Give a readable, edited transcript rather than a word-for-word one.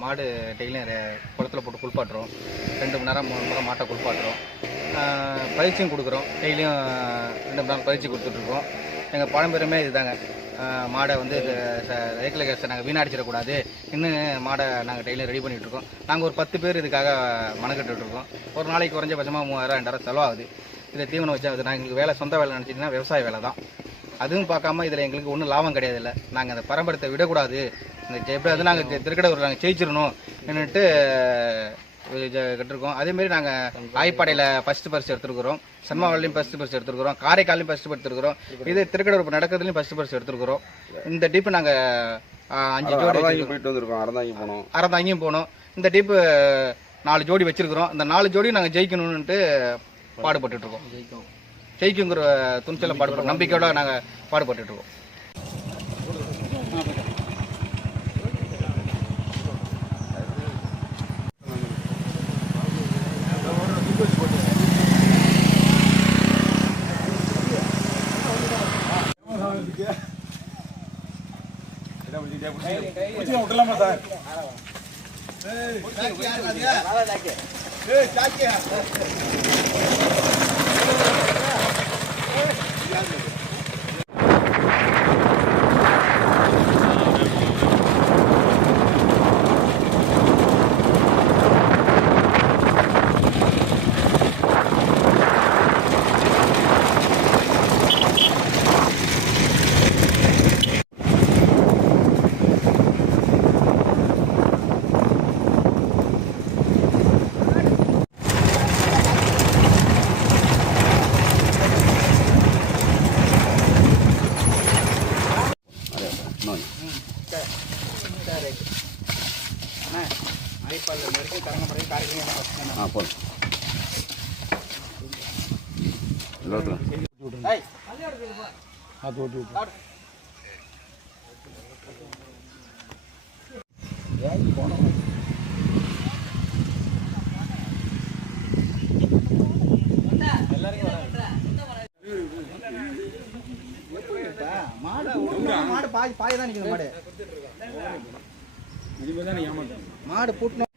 மாடு டெய்லியும் குளத்தில் போட்டு குளிப்பாட்டுறோம். 2 மணி நேரம் 3 மணி நேரம் மாட்டை குளிப்பாட்டுறோம். பயிற்சியும் கொடுக்குறோம். டெய்லியும் 2 மணி நேரம் பயிற்சி கொடுத்துட்ருக்கோம். எங்கள் பாரம்பரியமே இதுதாங்க. மாடை வந்து சைக்கிள் கேஸை நாங்கள் வீணடிச்சிடக்கூடாது. இன்னும் மாடை நாங்கள் டெய்லியும் ரெடி பண்ணிகிட்ருக்கோம். நாங்கள் ஒரு 10 பேர் இதுக்காக மனக்கட்டுருக்கோம். ஒரு நாளைக்கு குறைஞ்சபட்சமாக 3000 2000 செலவாகுது. இதை தீவனம் வச்சா நாங்கள் எங்களுக்கு வேலை சொந்த வேலை நினச்சிங்கன்னா விவசாய வேலை தான். அதுவும் பார்க்காம இதில் எங்களுக்கு ஒன்றும் லாபம் கிடையாது. இல்லை, நாங்கள் அந்த பரம்பரத்தை விடக்கூடாது. இந்த எப்படியாவது நாங்கள் திருக்கடை நாங்கள் ஜெயிச்சிடணும் என்னட்டு கட்டிருக்கோம். அதேமாரி நாங்கள் ஆய்ப்பாடையில் ஃபஸ்ட்டு பரிசு எடுத்துருக்குறோம். சன்மாவளிலையும் ஃபஸ்ட்டு பரிசு எடுத்துருக்குறோம். காரைக்காலையும் ஃபஸ்ட்டு பரிசு எடுத்துருக்குறோம். இதே திருக்கடை நடக்கிறதுலையும் ஃபஸ்ட்டு பரிசு எடுத்துருக்குறோம். இந்த டீப்பு நாங்கள் 5 ஜோடி போயிட்டு வந்திருக்கோம். அறந்தாங்கியும் போனோம். இந்த டீப்பு 4 ஜோடி வச்சிருக்கிறோம். இந்த 4 ஜோடியும் நாங்கள் ஜெயிக்கணும்னுட்டு பாடுபட்டுருக்கோம். ஜெயிக்குங்கிற துணிச்சலை பாடுபடுறோம். நம்பிக்கையோட நாங்கள் பாடுபட்டுருக்கோம். விடலாமா சார்? மாடு பாய் தான் நிற்குது. மாடு பூட்டணும்.